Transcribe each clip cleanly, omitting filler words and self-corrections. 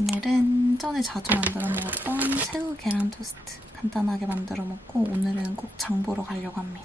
오늘은 전에 자주 만들어 먹었던 새우 계란 토스트 간단하게 만들어 먹고 오늘은 꼭 장 보러 가려고 합니다.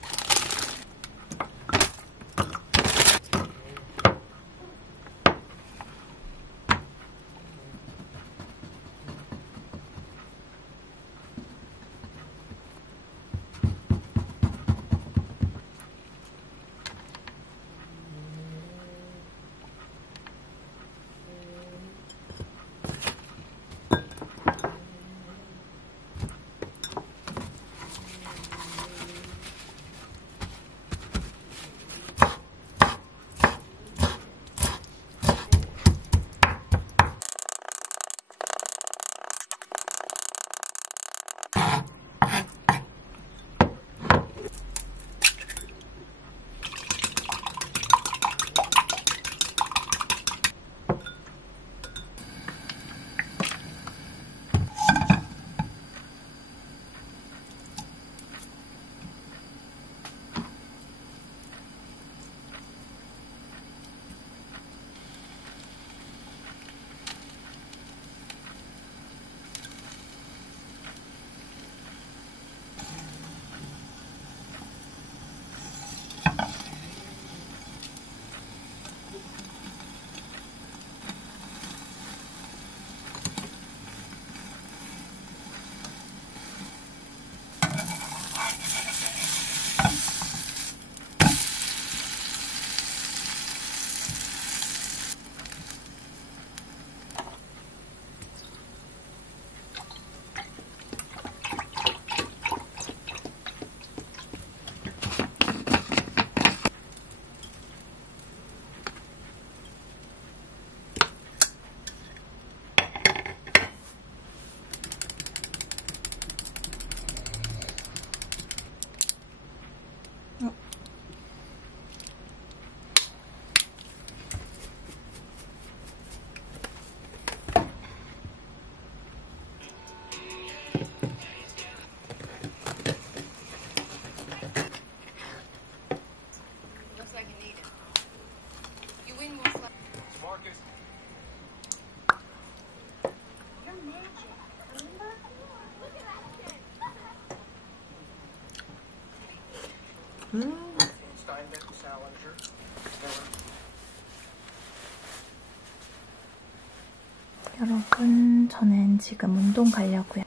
여러분, 저는 지금 운동 가려고요.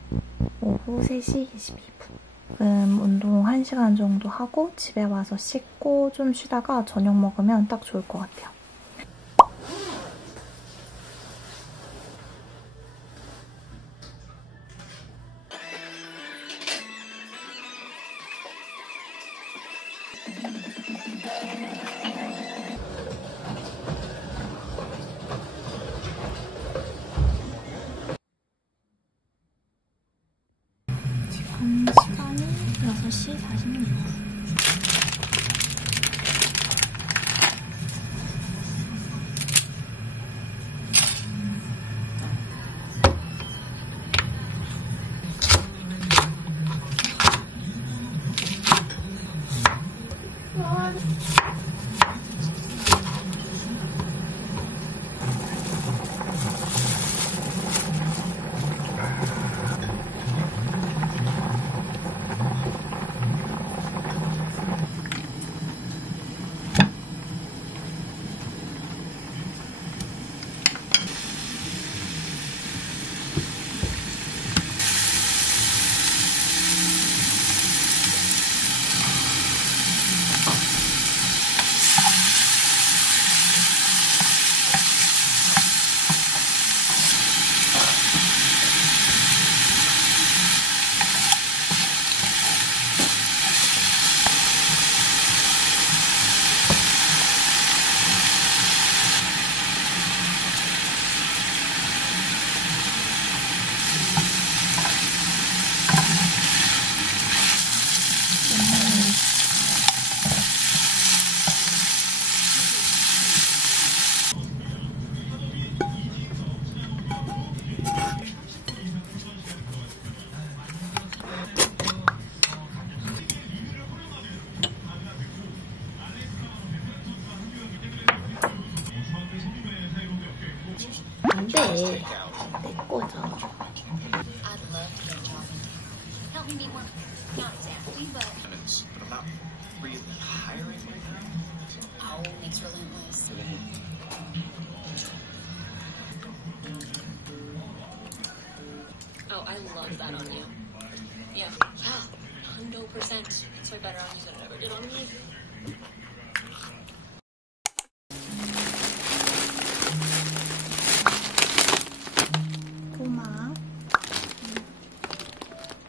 오후 3시 22분. 지금 운동 1시간 정도 하고 집에 와서 씻고 좀 쉬다가 저녁 먹으면 딱 좋을 것 같아요. 시간이 6시 46분. Oh, I love that on you. Yeah. Yeah. 100%. It's way better on you than it ever did on me. 토마,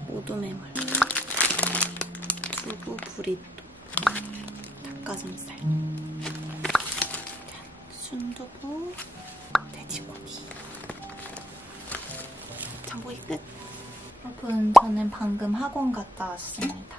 오두매물, 두부 브리또, 닭가슴살, 순두부, 돼지고기. 장보기 끝. 여러분, 저는 방금 학원 갔다 왔습니다.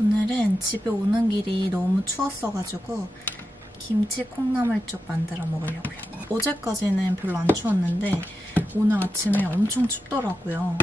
오늘은 집에 오는 길이 너무 추웠어가지고 김치 콩나물죽 만들어 먹으려고요. 어제까지는 별로 안 추웠는데 오늘 아침에 엄청 춥더라고요.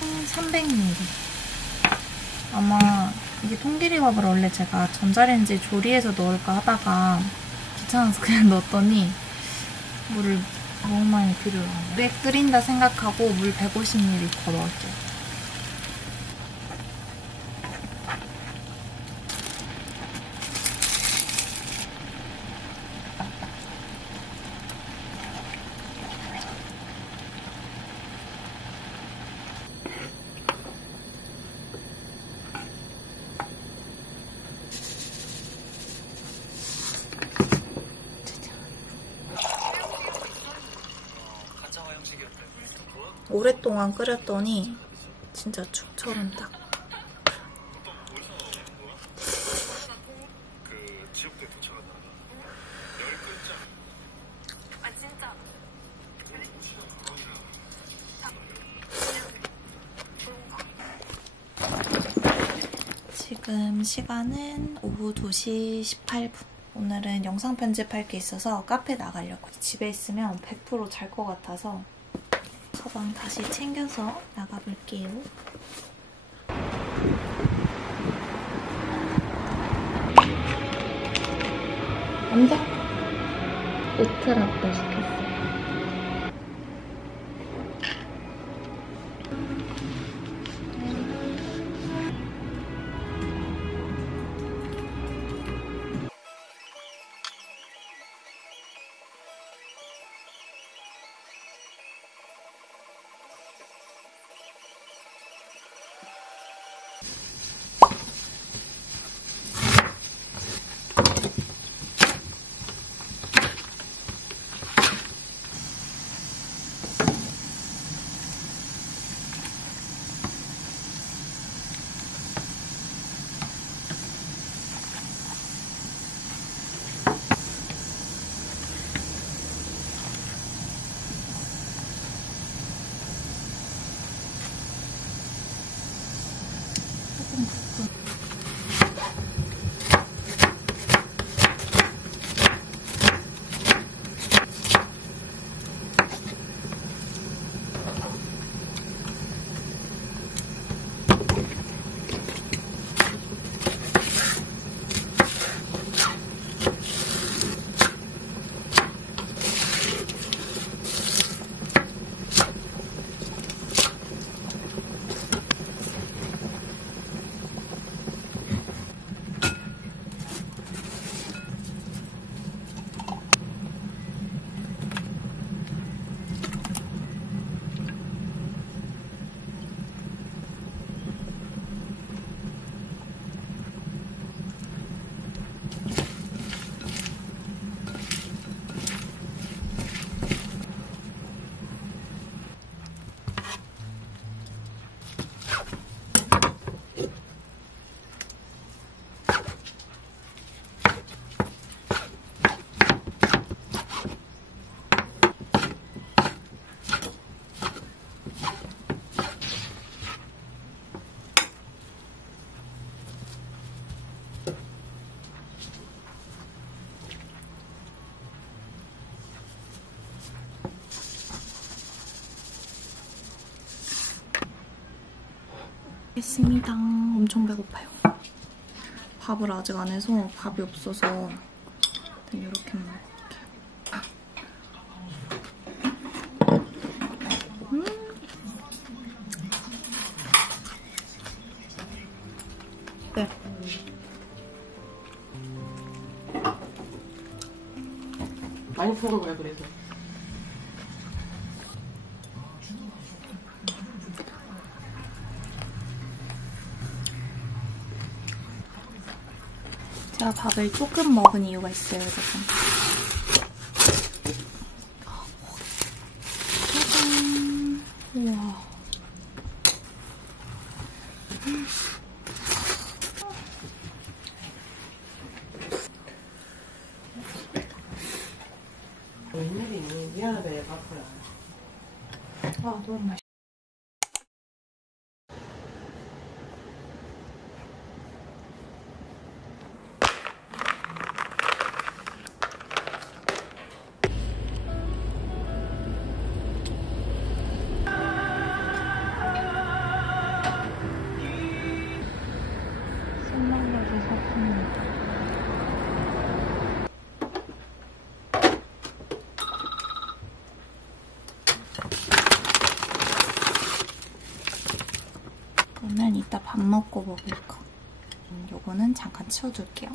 한 300ml. 아마 이게 통기리밥을 원래 제가 전자레인지에 조리해서 넣을까 하다가 귀찮아서 그냥 넣었더니 물을 너무 많이 들여요. 꽤 끓인다 생각하고 물 150ml 더 넣을게요. 오랫동안 끓였더니 진짜 죽처럼 딱. 지금 시간은 오후 2시 18분. 오늘은 영상 편집할 게 있어서 카페 나가려고. 집에 있으면 100% 잘 것 같아서 가방 다시 챙겨서 나가볼게요. 앉아. 오트라떼 시켰어요. 먹겠습니다. 엄청 배고파요. 밥을 아직 안 해서 밥이 없어서 이렇게만 먹을게요. 네. 많이 먹은 거야 그래도. 제가 밥을 조금 먹은 이유가 있어요, 여러분. 짜잔. 우와. 웬일이니? 미안하다 얘 바쁘야. 아, 너무 맛있어. 이거는 이따 밥 먹고 먹을 거. 요거는 잠깐 치워둘게요.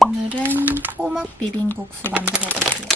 오늘은 꼬막 비빔국수 만들어볼게요.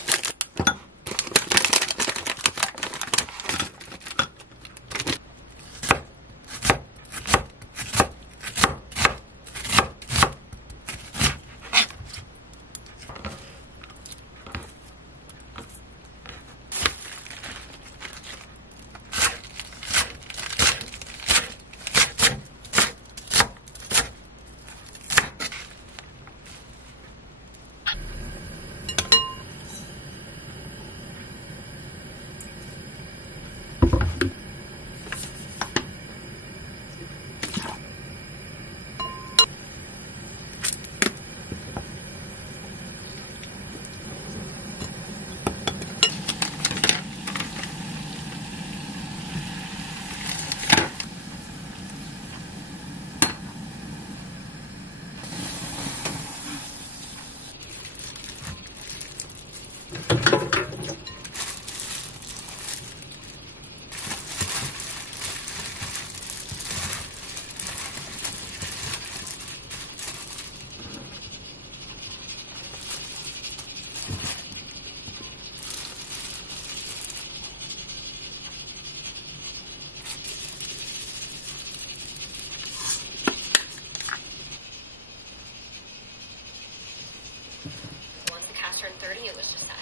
Turned 30, it was just that.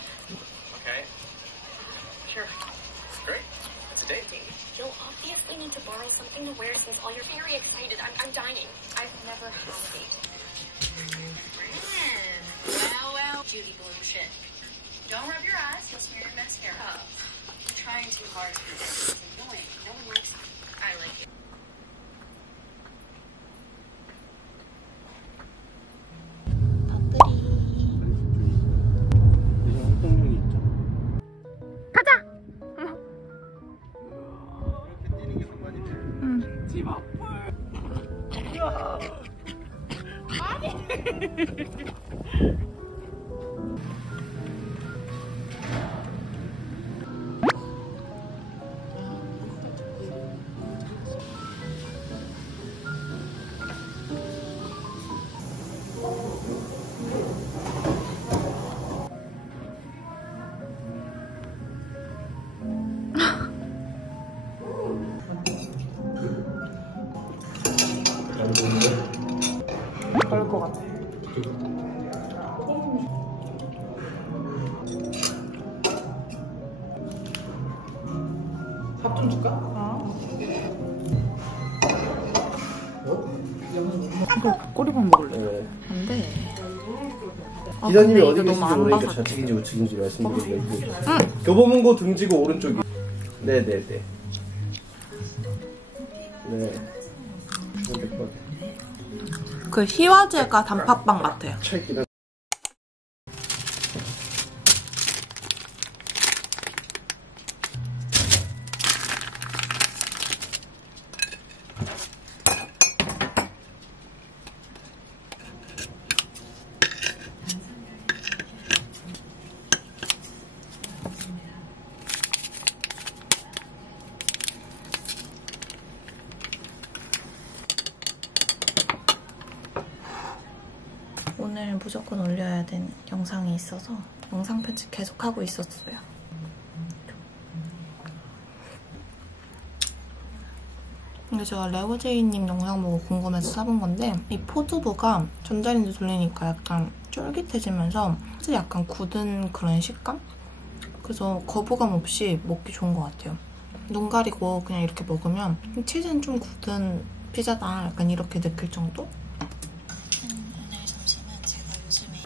Okay. Sure. Great. It's a date. You'll obviously need to borrow something to wear since all you're very excited. I'm dying. I've never had a date. Well, Judy Bloom shit. Don't rub your eyes, you'll smear your mascara. You're trying too hard for this. It's annoying. No one likes it. I like it. 그럴 것 같아. 밥 좀 줄까? 이거 꼬리밥 먹을래? 네. 안 돼. 기자님이 어디 이거 계신지 너무 안 모르니까 봐서. 좌측인지 우측인지 말씀드리겠습니다. 교보문고 등지고 오른쪽이. 네네네. 네. 그 희화제가 단팥빵 같아요. 찰기가 있어서 영상 편집 계속 하고 있었어요. 근데 제가 레오제이님 영상 보고 궁금해서 사본 건데 이 포두부가 전자레인지 돌리니까 약간 쫄깃해지면서 약간 굳은 그런 식감? 그래서 거부감 없이 먹기 좋은 것 같아요. 눈 가리고 그냥 이렇게 먹으면 치즈는 좀 굳은 피자다 약간 이렇게 느낄 정도? 오늘 점심은 제가 요즘에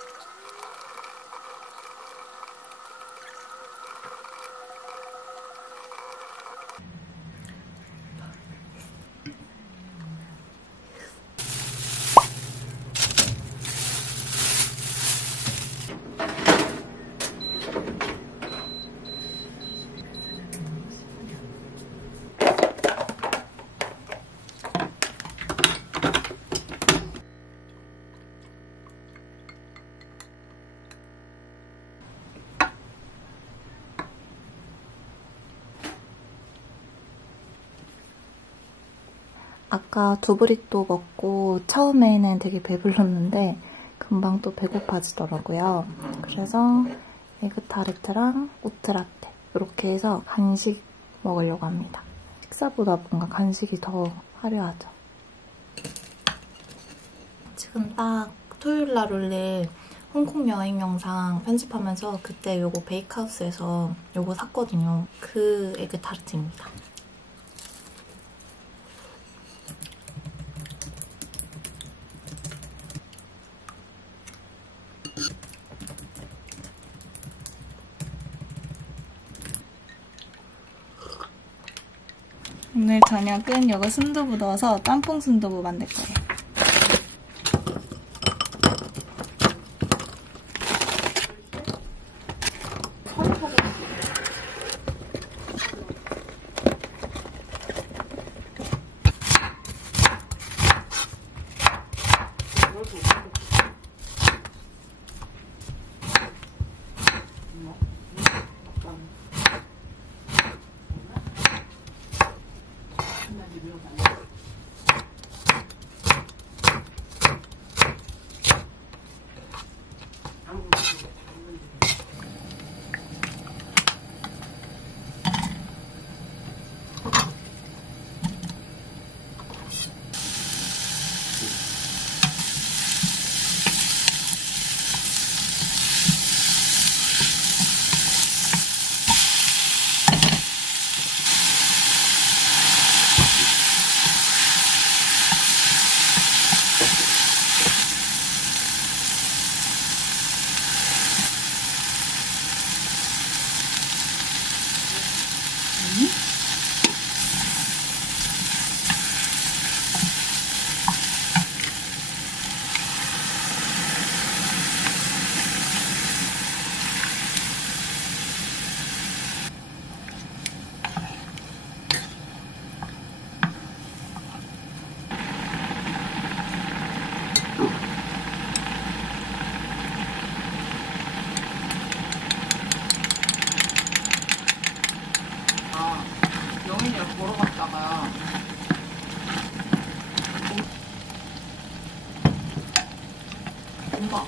아까 두부리또 먹고 처음에는 되게 배불렀는데 금방 또 배고파지더라고요. 그래서 에그타르트랑 오트라떼 이렇게 해서 간식 먹으려고 합니다. 식사보다 뭔가 간식이 더 화려하죠. 지금 딱 토요일 날 올릴 홍콩 여행 영상 편집하면서 그때 요거 베이크하우스에서 요거 샀거든요. 그 에그타르트입니다. 오늘 저녁은 이거 순두부 넣어서 짬뽕 순두부 만들 거예요. 영인이랑 보러 갔다가 뭔가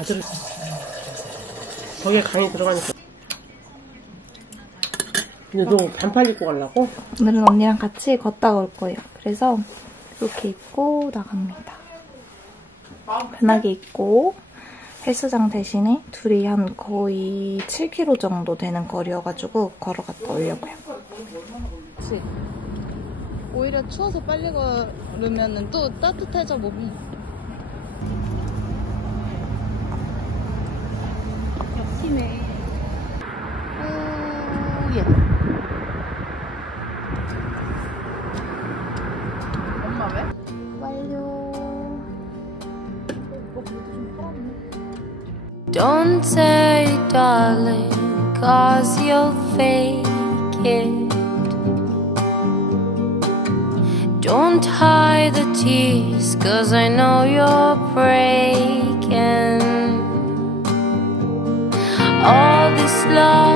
아주 거기에 간이 들어가니까. 근데 너 반팔 입고 가려고? 오늘은 언니랑 같이 걷다가 올 거예요. 그래서 이렇게 입고 나갑니다. 편하게 입고 헬스장 대신에 둘이 한 거의 7km 정도 되는 거리여가지고 걸어갔다 오려고요. 그치? 오히려 추워서 빨리 걸으면 또 따뜻해져 몸이. 역시네. 오, 예. 엄마 왜? 완료. Don't say darling, 'cause you'll fake it. Don't hide the tears, 'cause I know you're breaking. All this love